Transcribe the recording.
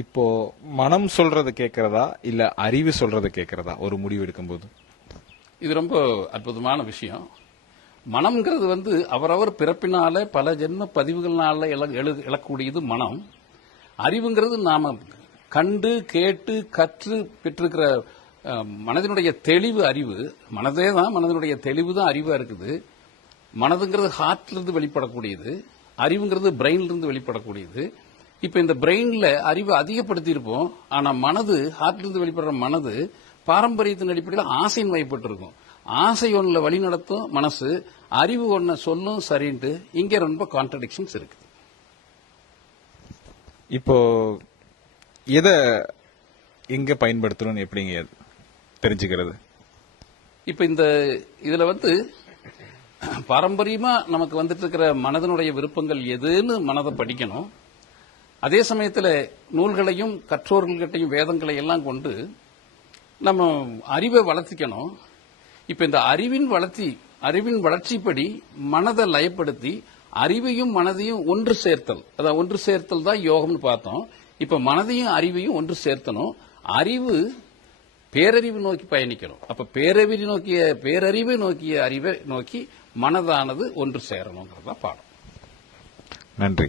இப்போ மனம் சொல்றது கேட்கறதா இல்ல அறிவு சொல்றது கேட்கறதா ஒரு முடிவு எடுக்கும்போது? இது ரொம்ப அற்புதமான விஷயம். மனம்ங்கிறது அவரவர் பிறப்பினால பல ஜென்ம பதிவுகள்னால எழக்கூடியது மனம். அறிவுங்கிறது நாம கண்டு கேட்டு கற்று பெற்றிருக்கிற மனதினுடைய தெளிவு அறிவு. மனதே தான் மனதினுடைய தெளிவு தான் அறிவா இருக்குது. மனதுங்கிறது ஹார்ட்ல இருந்து வெளிப்படக்கூடியது, அறிவுங்கிறது பிரெயின்ல இருந்து வெளிப்படக்கூடியது. இப்ப இந்த பிரெயின்ல அறிவு அதிகப்படுத்தி இருப்போம். ஆனா மனது, ஹார்ட்ல இருந்து வெளிப்படுற மனது பாரம்பரியத்தின் அடிப்படையில் ஆசையின் வயப்பட்டிருக்கும். ஆசை ஒன்னுல வழி நடத்தும் மனசு, அறிவு ஒன்ன சொல்லும் சரின்ட்டு. இங்க ரொம்ப கான்ட்ரடிக்ஷன்ஸ் இருக்கு. இப்போ எதை எங்க பயன்படுத்தணும்னு எப்படிங்க தெரிஞ்சுக்கிறது? இப்ப இதுல பாரம்பரியமா நமக்கு வந்துட்டு இருக்கிற மனதனுடைய விருப்பங்கள் எதுன்னு மனதை படிக்கணும். அதே சமயத்தில் நூல்களையும் கற்றோர்கள்கிட்டையும் வேதங்களை எல்லாம் கொண்டு நம்ம அறிவை வளர்த்திக்கணும். இப்ப இந்த அறிவின் வளர்ச்சிப்படி மனதை லயப்படுத்தி அறிவையும் மனதையும் ஒன்று சேர்த்தல், அதாவது ஒன்று சேர்த்தல் தான் யோகம்னு பார்த்தோம். இப்ப மனதையும் அறிவையும் ஒன்று சேர்த்தணும். அறிவு பேரறிவு நோக்கி பயணிக்கணும். அப்ப பேரறிவை நோக்கிய அறிவை நோக்கி மனதானது ஒன்று சேரணுங்கிறதா பாடம். நன்றி.